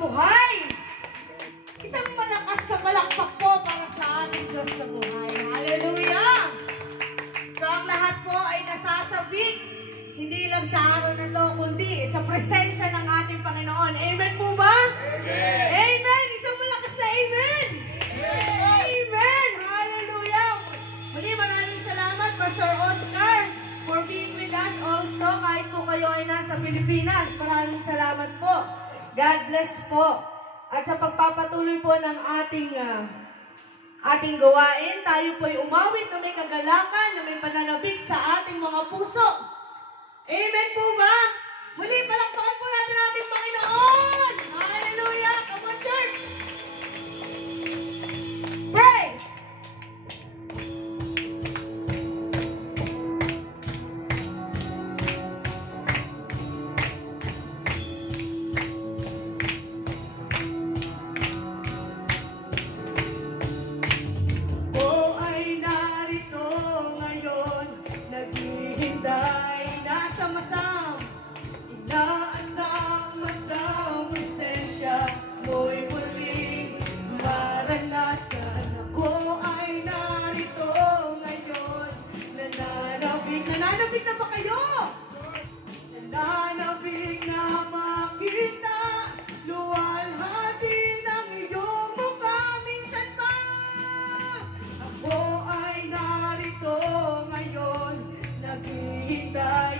buhay. Isang malakas na palakpak po para sa ating Diyos na buhay. Hallelujah! So ang lahat po ay nasasabik, hindi lang sa araw na to, kundi sa presensya ng ating Panginoon. Amen po ba? Amen! Amen! Isang malakas na amen! Amen! Hallelujah! Muli maraming salamat, Pastor Oscar, for being with us also kahit po kayo ay nasa Pilipinas. Maraming salamat po. God bless po. At sa pagpapatuloy po ng ating gawain, tayo po ay umawit na may kagalakan, na may pananabik sa ating mga puso. Amen po ba? Muli, palakpakan po natin ating Panginoon! Hallelujah! Come on, church! Praise! Nananabik na ba kayo? Nananabik na makita, luwalhati ng iyong mukha minsan pa. Ako ay narito ngayon, naghihintay,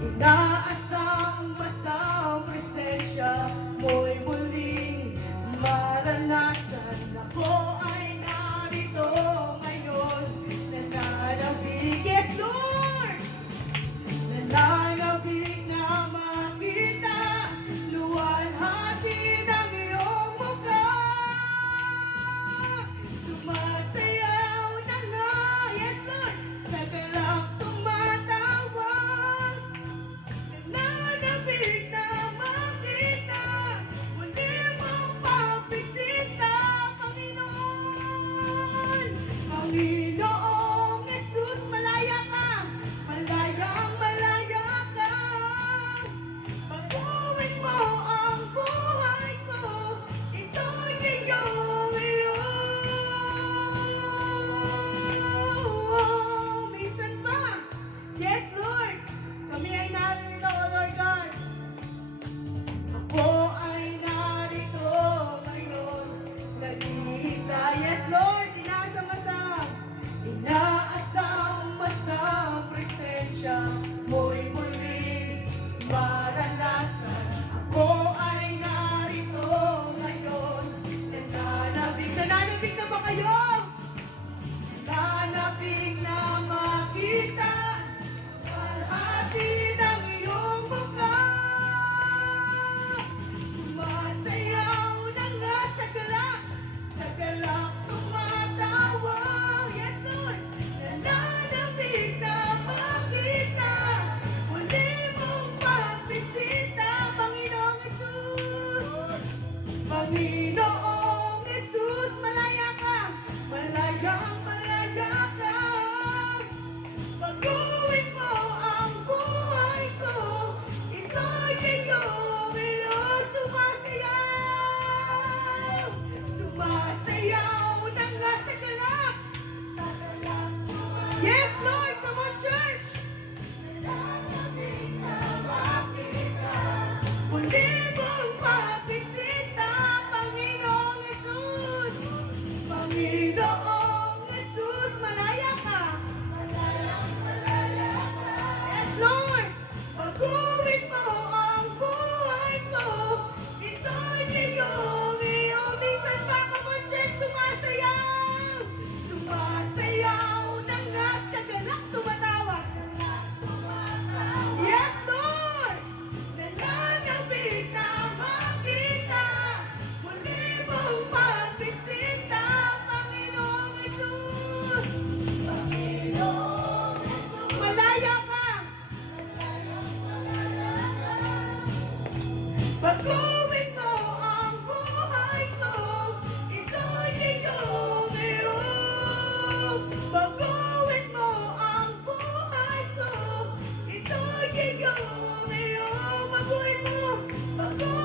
inaasang masang presensya mo'y muling maranasan. Ako ay narito ngayon, nananabik, yes Lord! Nananabik na makita, luwalhati ng iyong mukha. Sumasayaw na nga, yes Lord, sa galak tumatawa. Nananabik na makita, muli mong papisita, Panginoon. Panginoong Jesus, malaya ka, malayang malaya ka. Pag-uwin mo ang buhay ko, ito'y iyong minsan pa. Yes, Lord. Kami ay narito, Lord God. Ako ay narito ngayon, naghihintay. Yes, Lord. Inaasang masang presensya mo'y muling maranasan. Ako ay narito ngayon, nananabik na ba kayo? Nananabik na makita, walhati ng iyong mukha. Sumasayaw na nga sa galak tumatawa. Yes, Lord. Nananabik na makita, muli mong papisita, Panginoong Jesus. Panginoong Jesus, malaya ka, malayang malaya ka. Pag-uwin mo ang buhay ko, ito'y iyong sumasayaw. Sumasayaw na nga sa galak. Yes, Lord, come on, church. Muli mong papisita, Panginoong Jesus. Panginoong Jesus, malaya ka. Yes, Lord. Pag-uwin mo ang buhay ko, ito'y iyong minsan pa, come on, church, sumasayaw. Sumasayaw na nga sa galak tumatawa. Yes, Lord! Nananabik na makita, muli mong papisita, Panginoong Jesus. Panginoong Jesus, malaya ka. Pag-uwin mo ang buhay ko, ito'y iyong pag-uwin mo ang buhay ko, ito'y iyong pag-uwin mo, pag-uwin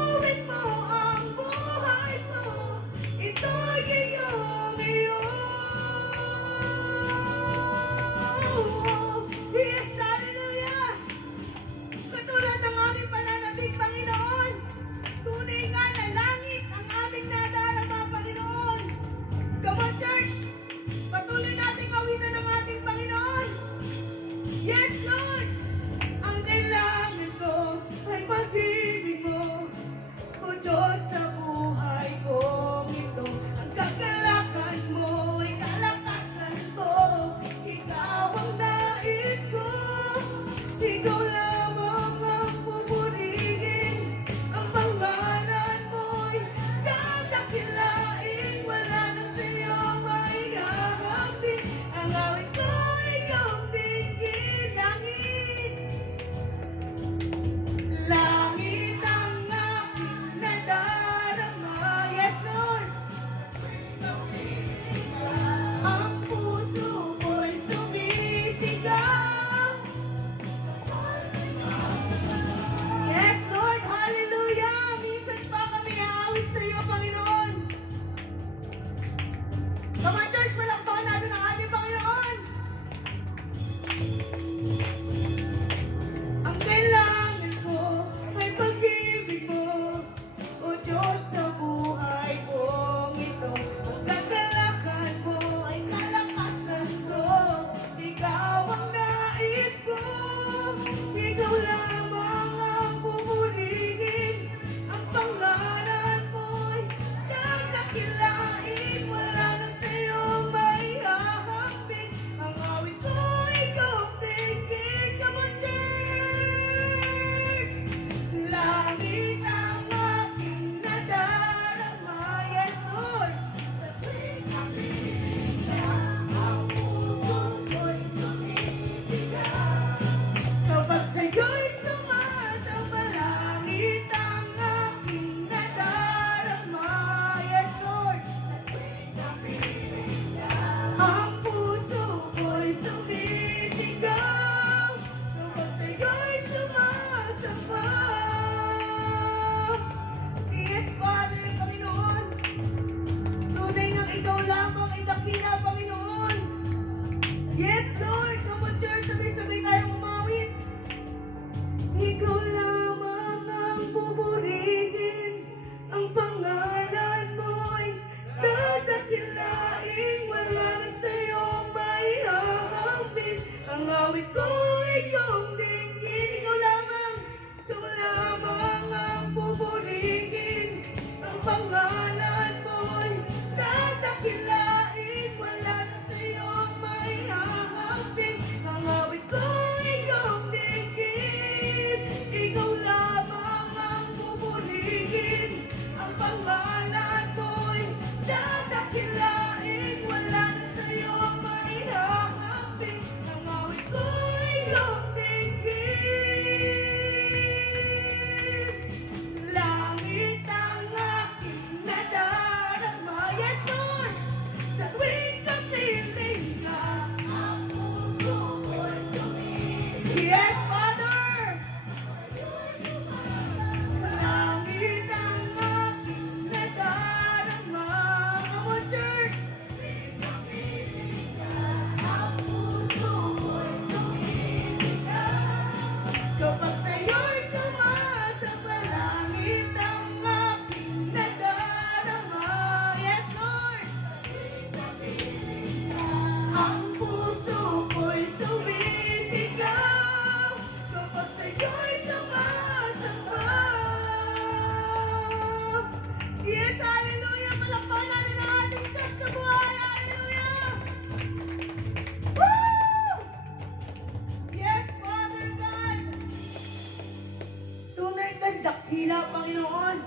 dakila, Panginoon.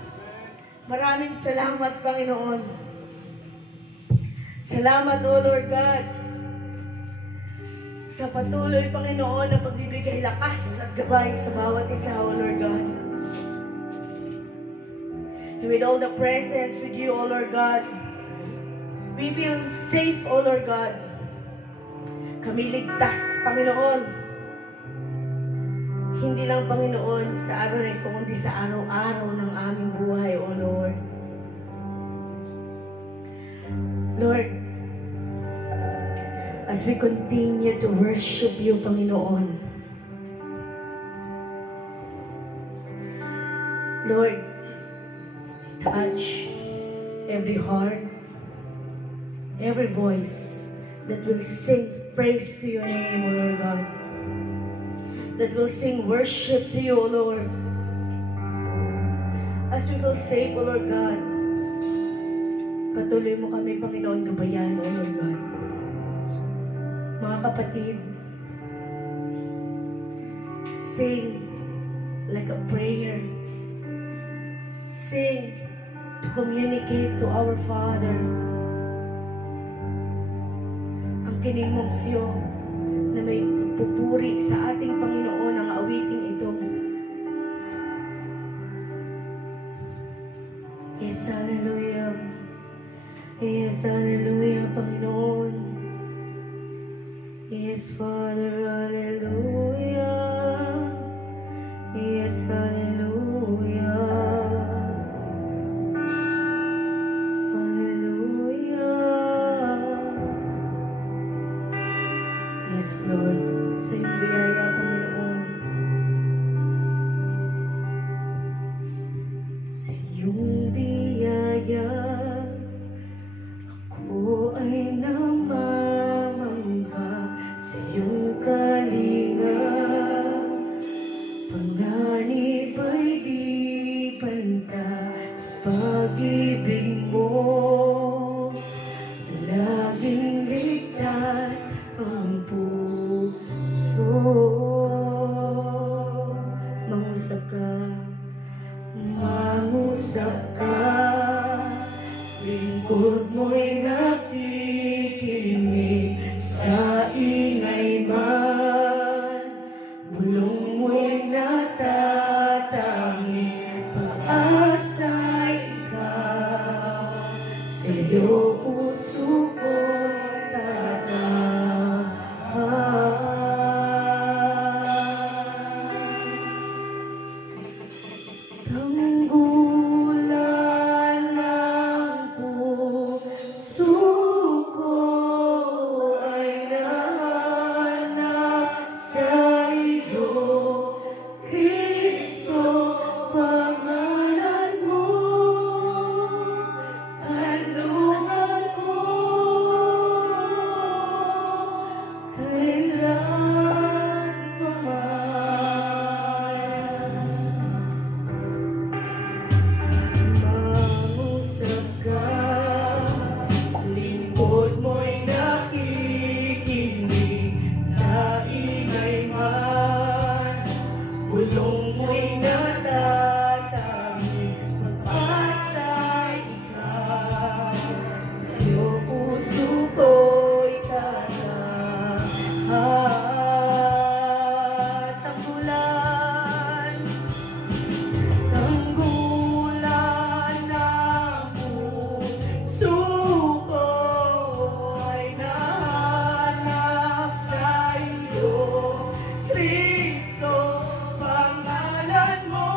Maraming salamat, Panginoon. Salamat, O Lord God, sa patuloy, Panginoon, na pagbibigay lakas at gabay sa bawat isa, O Lord God. And with all the presence with you, O Lord God, we feel safe, O Lord God. Kami ligtas, Panginoon. Hindi lang, Panginoon, sa araw na ito, kundi sa araw-araw ng aming buhay, O Lord. Lord, as we continue to worship you, Panginoon, Lord, touch every heart, every voice that will sing praise to your name, O Lord God. That will sing worship to you, O Lord. As we will say, O Lord God, patuloy mo kami, Panginoon, gabayan, O Lord God. Mga kapatid, sing like a prayer. Sing to communicate to our Father. Ang kinimong sa iyo na may pupuri sa ating Panginoon ang awiting ito. Yes, hallelujah. Yes, hallelujah, Panginoon. Yes, Father, hallelujah. Yes, hallelujah. Hallelujah. Yes, Lord. Sa iyong biyaya, Panginoon. Sa iyong biyaya, ako ay namamangha. Sa iyong kalinga, panganib ay di panta. Sa pag-ibig mo, laging ligtas ang puso. Mangusap ka, mangusap ka. Lingkod mo'y nakikinig sa ingay man. Bulong mo'y natatangi, pag-asa'y ikaw. Sa iyo puso ko'y tatahan. Tanggulan ng puso ko ay nahanap sa iyo, Kristo, pangalan mo, kanlungan ko, kailan pa man. Mangusap ka, lingkod mo'y nakikinig sa ingay man. Bulong mo'y natatangi, pag-asa'y ikaw. Sa iyo puso ko'y tatahan. Tanggulan, tanggulan ng puso ko ay nahanap sa iyo, Kristo, pangalan mo,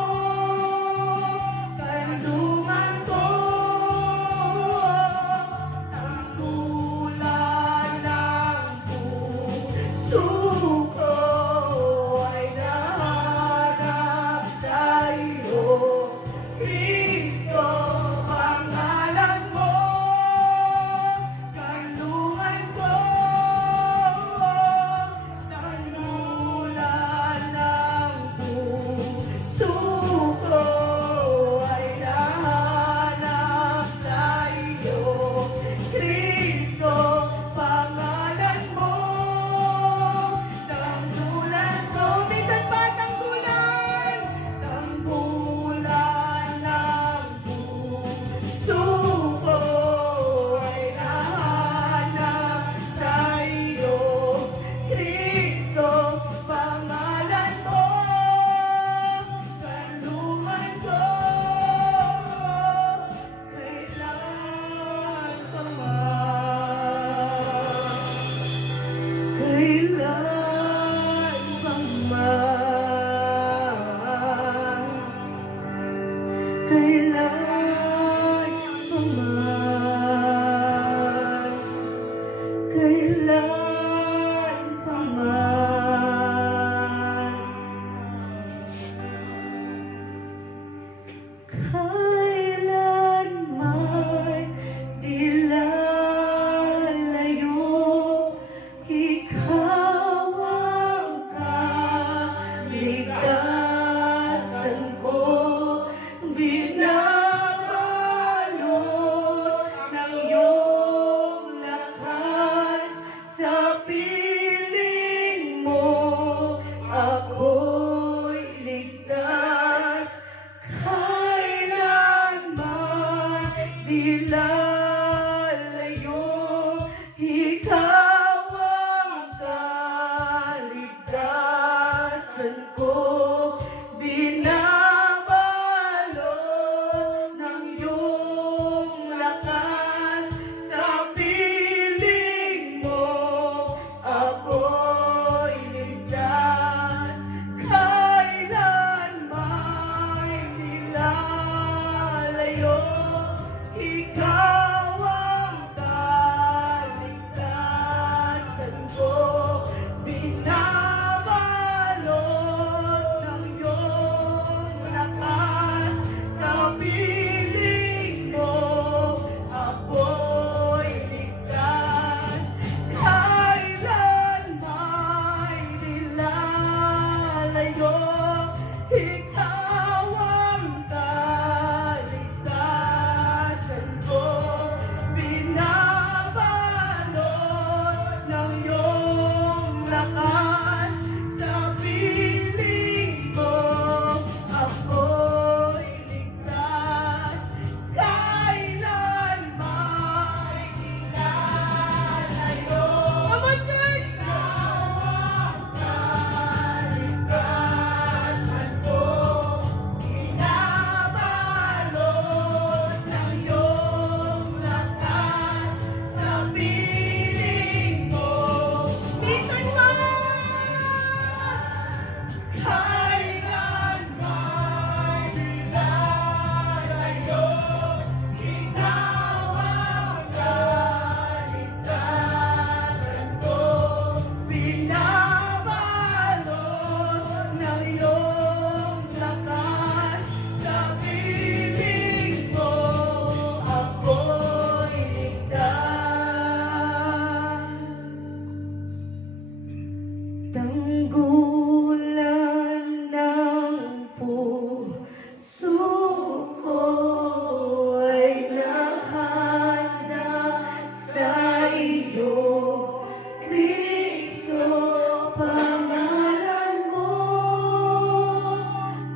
kailan paman, kailan paman, kailan man di lalayo, ikaw ang kaligtasan ko. Binabalot ng iyong lakas, sa piling mo ako'y ligtas. Kailanman di lalayo, ikaw ang kaligtasan ko. Binabalot ng iyong lakas, sa piling mo ako'y ligtas. Kailanman di lalayo, ikaw ang kaligtasan ko. Binabalot ng iyong lakas, sa piling mo ako'y ligtas. Kailanman di lalayo, ikaw ang kaligtasan ko. Binabalot ng iyong lakas, sa piling mo ako'y ligtas. Kailanman di lalayo. Come on, church! Ikaw ang kaligtasan ko. Binabalot ng iyong lakas, sa piling mo. Minsan man, kailanman di lalayo, ikaw ang kaligtasan ko. Binabalot ng iyong lakas, sa piling mo ako'y ligtas. Tanggulan ng puso ko ay nahanda sa iyo, Kristo. Pangalan mo,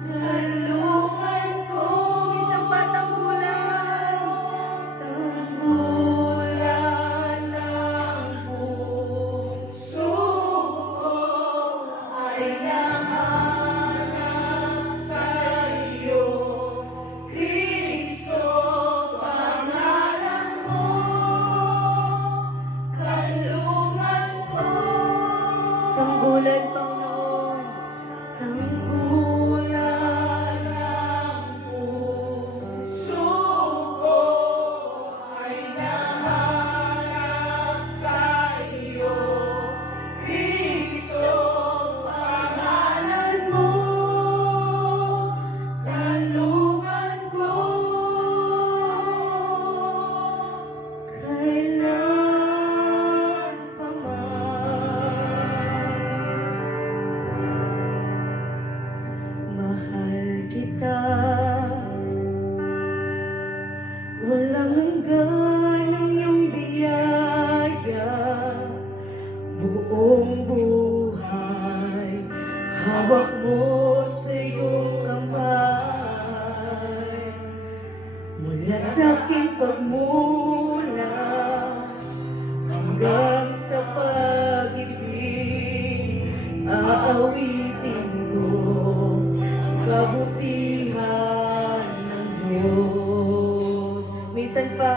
kalungan ko. Isang pa tanggulan, tanggulan ng puso ko ay nahanap sa iyo, Kristo. Pangalan mo, kalungan ko. Tanggulan, Panginoon, tanggulan ng puso ko ay nahanap sa iyo, Kristo. Pangalan mo, kalungan ko. Kailan paman, mahal kita. Walang hanggan ang iyong biyaya, buong buhay hawak mo sa iyong kamay. Mula sa aking pagmula hanggang sa pag-ibig, aawitin ko kabutihan ng Diyos. Minsan pa,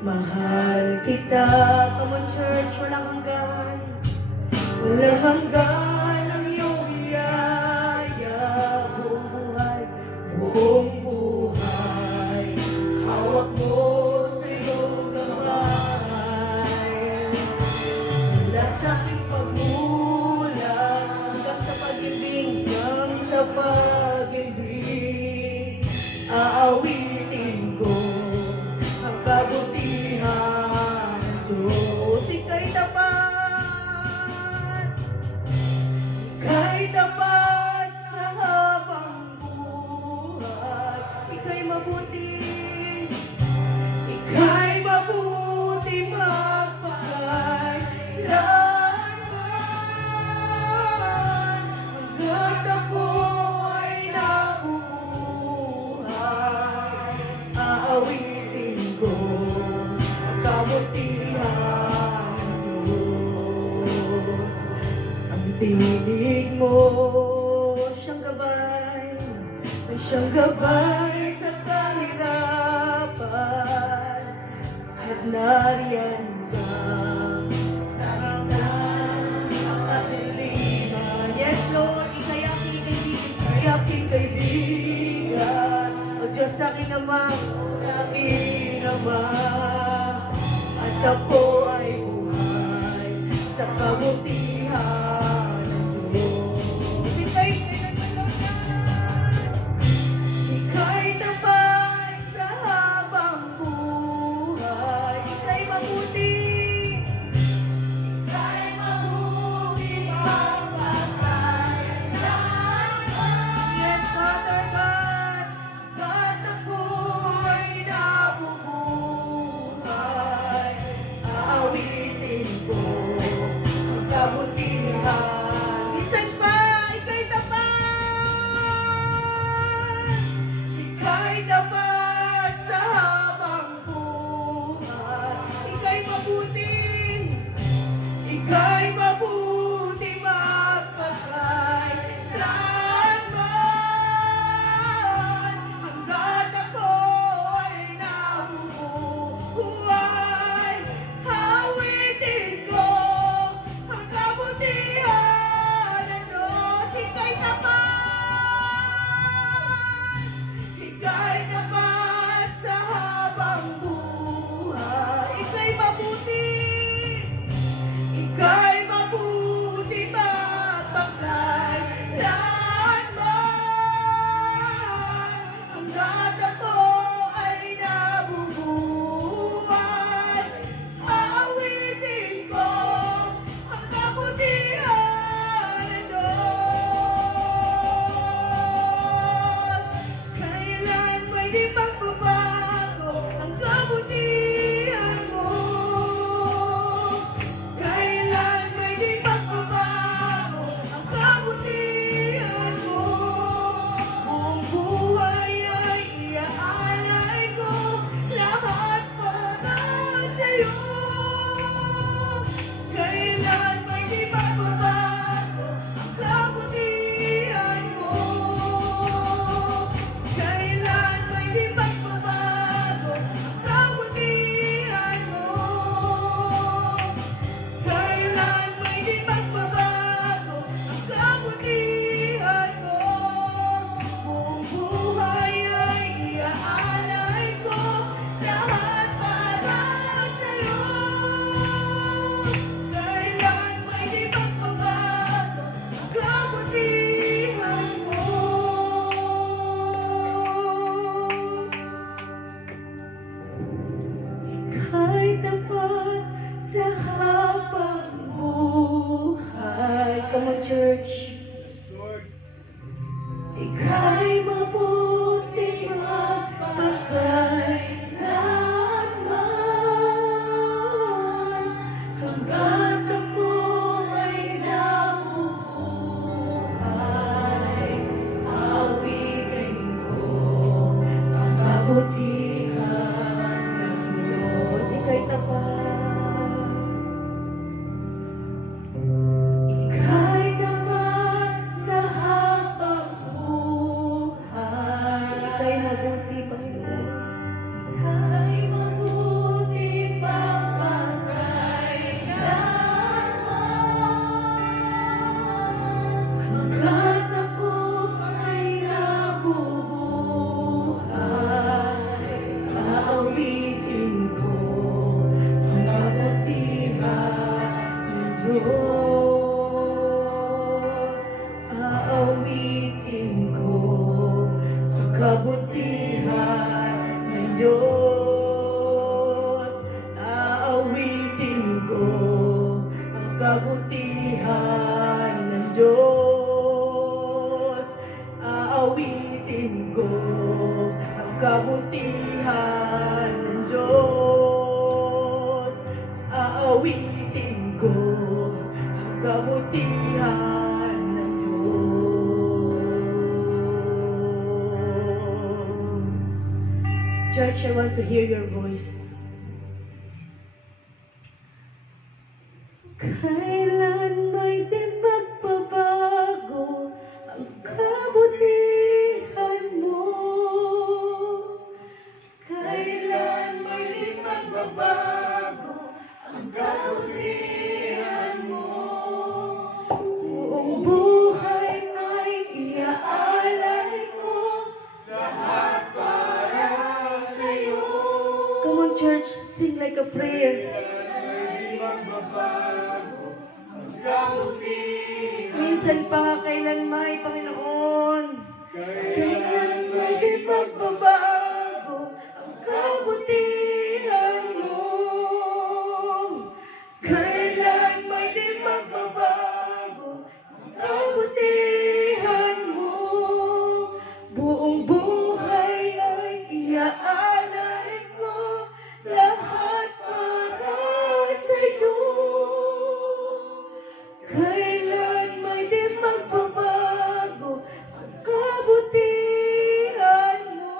mahal kita. Come on, church, walang hanggan. Walang hanggan ang iyong biyaya, buong buhay ay siyang gabay sa kahirapan at nariyan ka sa katiliman. Yes, Lord, ikay aking kaibigan, ikay aking kaibigan. O Diyos, aking Ama, aking Ama, at ako ay buhay sa kabutihan ng Diyos. Ika'y tapat sa habang buhay, ika'y mabuti. Ika'y mabuti magpapakainlanman. Yes, Father God, kahit ako'y nabubuhay, aawitin ko ang kabutihan. Minsan pa, ika'y tapat. Ika'y tapat sa habang buhay, ika'y mabuti. Ika'y mabuti magpakailanman. Hanggat ako ay nabubuhay, awitin ko ang kabutihan ng Diyos. Ika'y tapat. Ika'y tapat sa habang buhay, ika'y mabuti. Ika'y mabuti magpakailanman. Hanggat ako ay nabubuhay, aawitin ko ang kabutihan ng Diyos. Kailan may di magbabago ang kabutihan mo? Kailan may di magbabago ang kabutihan mo? Buong buhay ay iaalay ko, lahat para sa'yo. Kailan may di magbabago ang kabutihan mo? Kailan may di magbabago ang kabutihan mo? Kailan may di magbabago ang kabutihan mo? Buong buhay ay iaalay ko, lahat para sa'yo. Kailan may di magbabago ang kabutihan mo? Ika'y tapat sa habang buhay. Come on, church. Ika'y mabuti magpakailanman. Hanggat ako ay nabubuhay, awitin ko ang kabutihan ng Diyos. Ika'y tapat. Ika'y tapat sa habang buhay, ika'y mabuti, Panginoon. Ika'y mabuti magpakailanman. Hanggat ako ay nabubuhay, aawitin ko ang kabutihan ng Diyos. Aawitin ko ang kabutihan ng Diyos. Aawitin ko ang kabutihan ng Diyos. Aawitin ko ang kabutihan ng Diyos. Aawitin ko ang kabutihan ng Diyos. Church, I want to hear your voice. Kailan may di magbabago ang kabutihan mo? like a prayer. Minsan pa, kailanman, Panginoon. Kailanman di magbabago ang kabutihan mo. Kailanman di magbabago ang kabutihan mo. Buong buhay ay iaalay ko, lahat para sa'yo. Kailanman di magbabago sa kabutihan mo.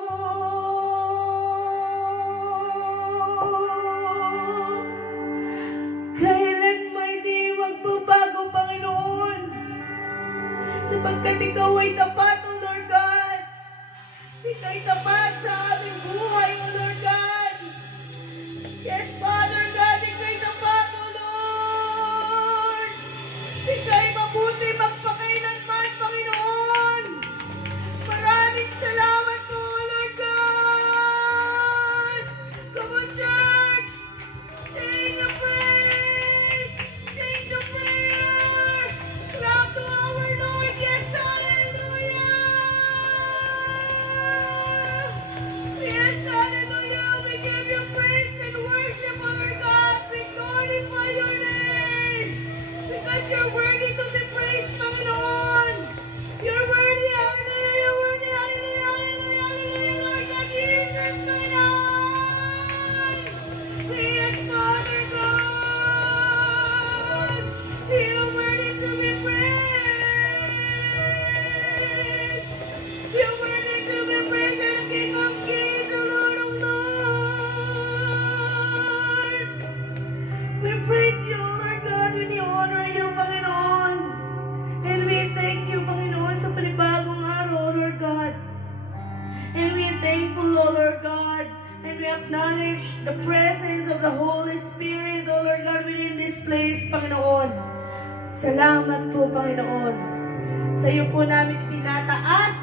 Kailanman di magbabago, Panginoon, sapagkat Ikaw ay tapat, O Lord God. Ika'y tapat sa aming buhay, O Lord God. Yes, Father God, Ika'y tapat, O Lord. Ika'y mabuti magpakailanman, Panginoon. Maraming salamat po, O Lord God. Come on, church. Sing a praise. Sing the prayer. Clap to our Lord. Yes, hallelujah. Yes, hallelujah. We give you praise and worship, our God. We glorify your name. Because you're worthy to be praised, Panginoon. You're worthy, hallelujah. You're worthy, hallelujah, hallelujah, hallelujah, Lord God. Jesus, my Lord. Yes, Father God. You're worthy to be praised. You're worthy to be praised. You're the King of Kings, the Lord of Lords. We praise you, Lord God. We honor you, Panginoon. And we thank you, Panginoon, sa panibagong araw, Lord God. And we are thankful, O Lord God. And we acknowledge the presence of the Holy Spirit, O Lord God, within this place, Panginoon. Salamat po, Panginoon. Sa iyo po namin itinataas